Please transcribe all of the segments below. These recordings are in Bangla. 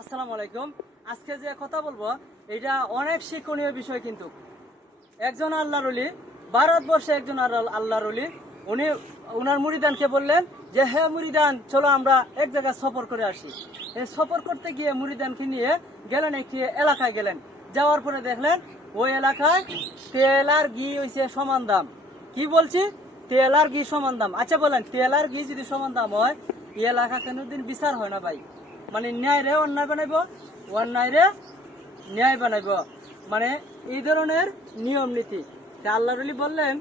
আসসালামু আলাইকুম। আজকে যে কথা বলবো এটা অনেক শিক্ষণীয় বিষয়। কিন্তু একজন আল্লাহর ওলি, ভারতবর্ষে একজন আল্লাহর ওলি, উনি উনার মুরিদানকে বললেন যে হে মুরিদান, চলো আমরা এক জায়গায় সফর করে আসি। এই সফর করতে গিয়ে মুরিদানকে নিয়ে গেলেন, একটি এলাকায় গেলেন। যাওয়ার পরে দেখলেন ওই এলাকায় তেল আর ঘি হইছে সমান দাম। কি বলছি? তেল আর ঘি সমান দাম। আচ্ছা বলেন, তেল আর ঘি যদি সমান দাম হয়, এই এলাকা কোনোদিন বিচার হয় না ভাই। মানে ন্যায় রে অন্যায় বানাইব, অন্যায় রে ন্যায় বানাইব, মানে এই ধরনের নিয়ম নীতি। আল্লাহর ওলি বললেন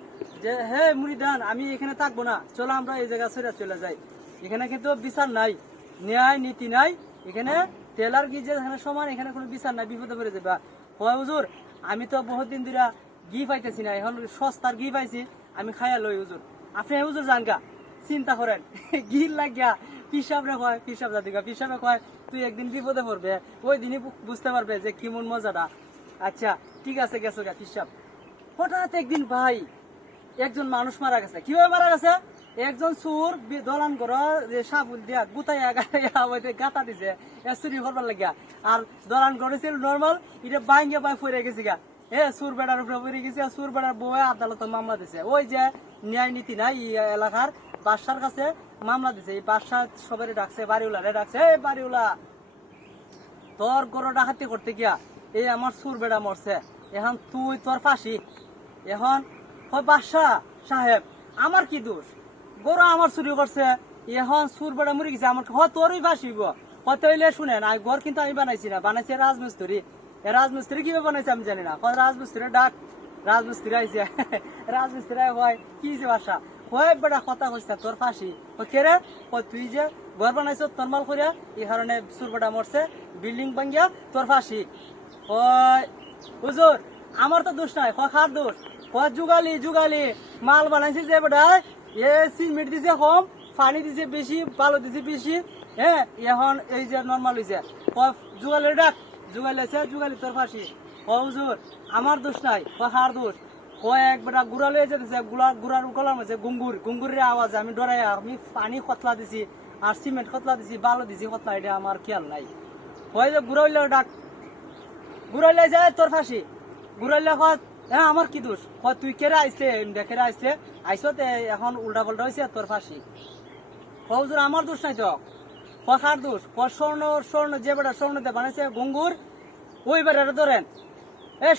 যে হে মুরিদান, আমি এখানে থাকবো না, চলো আমরা এই জায়গা ছেড়ে চলে যাই। এখানে কিন্তু বিচার নাই, ন্যায় নীতি নাই। এখানে তেল আর ঘি যেখানে সমান, এখানে কোনো বিচার নাই, বিপদে পড়ে যাবা। হয় হুজুর, আমি তো বহুত দিন ধরে ঘি পাইতেছি না, এখন সস্তার ঘি পাইছি, আমি খাইয়া লই হুজুর। আপনি হুজুর জানগা চিন্তা করেন ঘি লাগিয়া পিসাবরে কয়, পিসাব জাতিকা পিসাবে কয় তুই একদিন বিপদে পড়বে, ওই দিনই বুঝতে পারবে যে কেমন মজাটা। আচ্ছা ঠিক আছে, গেছো গা পিসাব। হঠাৎ একদিন ভাই একজন মানুষ মারা গেছে। কিভাবে মারা গেছে? একজন চোর দলান করে সাবুল দিয়া গুতাই গাতা দিছে চুরি করবার লাগিয়া। আর দলান করেছিল নর্মাল, এটা বাইঙ্গে বাই ফিরে গেছি গা। সুর বেড়ার উপরে পড়ে গেছে। সুর বেড়ার বউয়ে আদালতে মামলা দিছে। ওই যে ন্যায় নীতি নাই এলাকার বাদশার কাছে মামলা দিছে। এই বাদশা সবাই ডাকছে, বাড়িওয়ালা ডাকছে, এই বাড়িওয়ালা, তোর গরু ডাকাতি করতে গিয়া এই আমার সুর বেড়া মরছে, এখন তুই তোর ফাঁসি। এখন বাদশাহ সাহেব, আমার কি দোষ? গরু আমার চুরি করছে, এখন সুর বেড়া মরে গেছে, আমার তোরই ফাঁসি। কত হইলে শুনেন, ঘর কিন্তু আমি বানাইছি না, বানাইছে রাজমিস্ত্রি। রাজমিস্ত্রি কিভাবে বানাইছে আমি জানি না। রাজমিস্ত্রি ডাক, রাজমিস্ত্রি আইছে। রাজমিস্ত্রি হয় কি যে বাসা হয় বেটা কথা হচ্ছে তোর ফাঁসি। কেরে তুই যে ঘর বানাইছ তোর মাল করিয়া, এই কারণে সুর বেটা মরছে, বিল্ডিং ভাঙ্গিয়া তোর ফাঁসি। হুজুর আমার তো দোষ নাই, খার দোষ। যুগালি যুগালি মাল বানাইছে যে বেটা, সিমেন্ট দিছে কম, পানি দিছে বেশি, বালু দিছে বেশি। হ্যাঁ, এখন এই যে নর্মাল হয়েছে। যুগালি ডাক, যুগালি আছে, যুগালি তোর ফাঁসি। হুজুর আমার দোষ নাই, খার দোষ। এক বেটা গুড়া লয়ে যেতেছে, গুড়ার গলার মাঝে গুঙ্গুরের আওয়াজ, আমি ডরাই, আমি পানি কতলা দিছি আর সিমেন্ট কতলা দিছি, বালু দিছি কতলা, এটা আমার খেয়াল নাই। হয় যে গুড়াইলে ডাক, গুড়াইলে যায় তোর ফাঁসি। গুড়াইলে হ্যাঁ আমার কি দোষ? তুই কেরা আইসলে, কেরা আইসলে আইসত, এখন উল্টা পাল্টা হয়েছে তোর ফাঁসি। হুজুর আমার দোষ নাই তো, কার দোষ? স্বর্ণ যে বেটা স্বর্ণ দিয়ে বানাইছে গুঙ্গুর, ওই বেটারে ধরেন,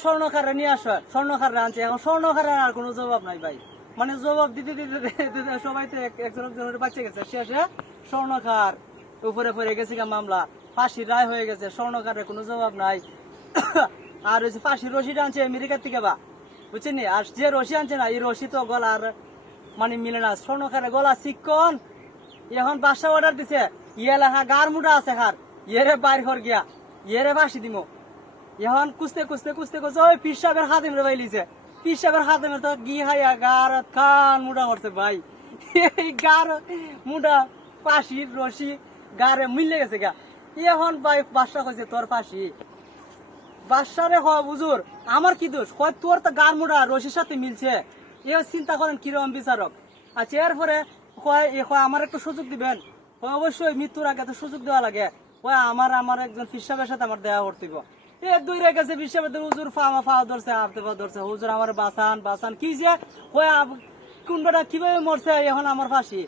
স্বর্ণকারে নিয়ে আসো, স্বর্ণকারে আনছে। এখন স্বর্ণকারে আর কোনো জবাব নাই ভাই। মানে জবাব দিতে দিতে দিতে সবাই তো একজন একজনের বাচ্চা গেছে, শেষে স্বর্ণকার উপরে পড়ে গেছে মামলা, ফাঁসির রায় হয়ে গেছে, স্বর্ণকারের কোনো জবাব নাই। আর ওই যে ফাঁসির রশিটা আনছে আমেরিকার থেকে বা, বুঝছেন? আর যে রশি আনছে না, এই রশি তো গলার মানে মিলে না, স্বর্ণকারের গলা চিকন। এখন বাদশা অর্ডার দিছে, ইয়ে লেখা গার মুডা আছে হার, ইয়েরে বাইর কর গিয়া, ইয়েরে ফাঁসি দিব। এখন কুস্তে কুস্তে কুস্তে কুস্তে ওই পীর সাহেবের হাতে মেরে বাইলিছে। পীর সাহেবের হাতে মেরে তো গি হাইয়া গার কান মুডা করছে ভাই। এই গার মুডা ফাঁসির রশি গারে মিলে গেছে গা। এখন ভাই বাদশা কইছে তোর ফাঁসি। বাদশারে হয় হুজুর আমার কি দোষ? কয় তোর তো গার মুডা রশির সাথে মিলছে। এ চিন্তা করেন কিরকম বিচারক। আচ্ছা এরপরে কয় আমার একটু সুযোগ দিবেন। অবশ্যই মৃত্যুর আগে তো সুযোগ দেওয়া লাগে। আমার একজন পীর সাহেবের সাথে আমার দেখা করতে হবে। দুই রে গেছে পীর সাহেব, হুজুর ফাওয়া ধরছে, হাতে পা ধরছে, হুজুর আমার বাসান কি যে কোন বেটা কিভাবে মরছে, এখন আমার ফাঁসি।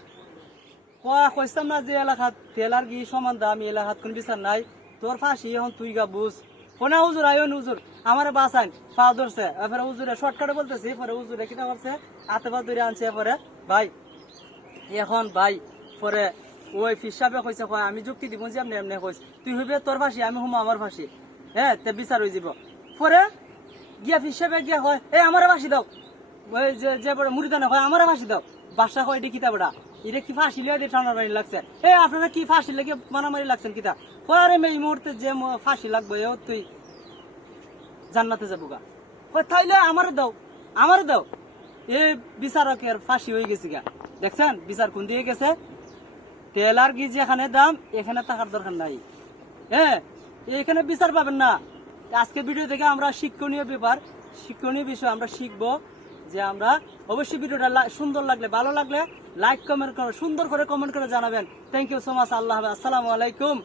কইতাম না যে এলাকাত তেল আর ঘি সমান দাম, এই এলাকাত কোন বিচার নাই, তোর ফাঁসি এখন তুই গা বুঝ। কোনা হুজুর আইন, হুজুর আমার বাসান ফাওয়া ধরছে। এরপরে হুজুরে শর্টকাটে বলতেছি, পরে হুজুরে কিনা করছে, হাতে পা ধরে আনছে। পরে ভাই এখন ভাই পরে ওই পীর সাহেবে কইছে, আমি যুক্তি দিব যে এমনি এমনি কইস, তুই হইবে তোর ফাঁসি, আমি হুম আমার ফাঁসি। হ্যাঁ, তে বিচার হয়ে যাব। পরে গিয়া পীর সাহেবে গিয়া হয় আমার ফাঁসি দাও। ওই যে বড় মুড়িদানে হয় আমার ফাঁসি দাও। বাদশা হয় এটা কিতা বড়া, এটা কি ফাঁসি লিয়ে দিয়ে ঠান্ডা মারি লাগছে? আপনারা কি ফাঁসি লেগে মারামারি লাগছেন কিতা? আরে এই মুহূর্তে যে ফাঁসি লাগবে তুই জান্নাতে যাবো গা। তাইলে আমারে দাও, আমারে দাও। এই বিচারকের ফাঁসি হয়ে গেছে গা। দেখছেন বিচার কোন দিয়ে গেছে? তেল আর ঘি যেখানে দাম, এখানে থাকার দরকার নাই। হ্যাঁ, এখানে বিচার পাবেন না। আজকে ভিডিও থেকে আমরা শিক্ষণীয় বিষয় আমরা শিখবো যে আমরা অবশ্যই ভিডিওটা সুন্দর লাগলে, ভালো লাগলে লাইক কমেন্ট করে, সুন্দর করে কমেন্ট করে জানাবেন। Thank you so much. আল্লাহ হাফেজ, আসসালামু আলাইকুম।